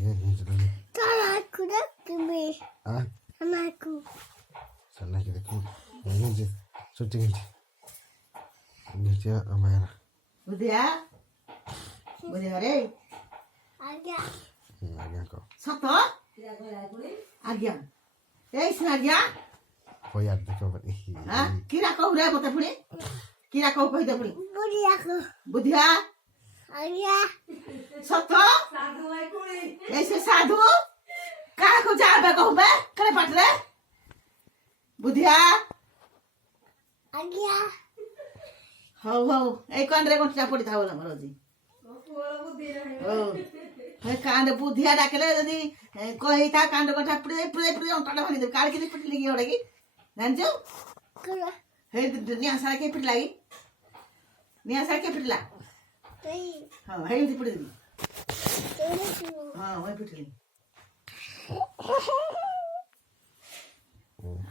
Anakku dah kami. Ah, Anakku. sana kita ku. Ini je. Syuting je. Ini dia Amara. Budya? Budya re? Ada. Agak kau. Sato? Agya. Ei, sinagya? Kau yaad dekho bani. Ha? Kira kau re bota puni? Kira kau koi da puni? Budi aku. Budya? Ada. Sato? Ei, se sadhu? Kara ko jabe ko be? Kare patre? Budya? Ada. ହଉ ହଉ ଏଇ କାନରେ କଣ୍ଟା ପଡ଼ିଥାଉ ବୋଲା ମୋର ଅଛି ହଉ ଏ କାଣ୍ଡ ବୁଦ୍ଧିଆ ଡାକିଲେ ଯଦି କହିଥା କାଣ୍ଡ କଣ୍ଟା ପୁରେଇ ପୁରେଇ ପୁରେଇ ଅଣ୍ଟାଟା ଭାଙ୍ଗିଦେବି କାଳେ କେମିତି ପିଟିଲି କି ଗୋଟେ କି ଜାଣିଛୁ Kau. ହେଇ ନିଆଁ ସାରା କିଏ ପିଟିଲା କି ନିଆଁ ସାରା କିଏ ପିଟିଲା Tei. ହଁ ହେଇମିତି ପିଟିଦେବି Tei. ହଁ ମୁଁ ପିଟିଲି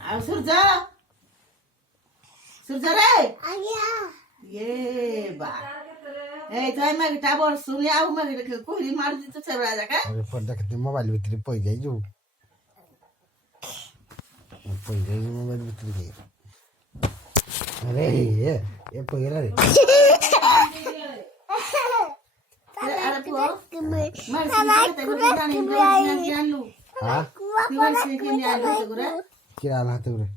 ଆଉ ସୂର୍ଯ୍ୟ ସୂର୍ଯ୍ୟ ରେ Ada. ये बा ए तो मैं गिटा बोल सुन ले आओ मैं कोई मार दी तो सब राजा का अरे पर्दा कितने मोबाइल भीतर पई जाई जो. पई जाई मोबाइल भीतर गई. अरे ये पई रहा रे. अरे पुओ Kami. मार से तो जाने जान लू हां दिवार से के ले आलू तो गुरा क्या हालत है रे.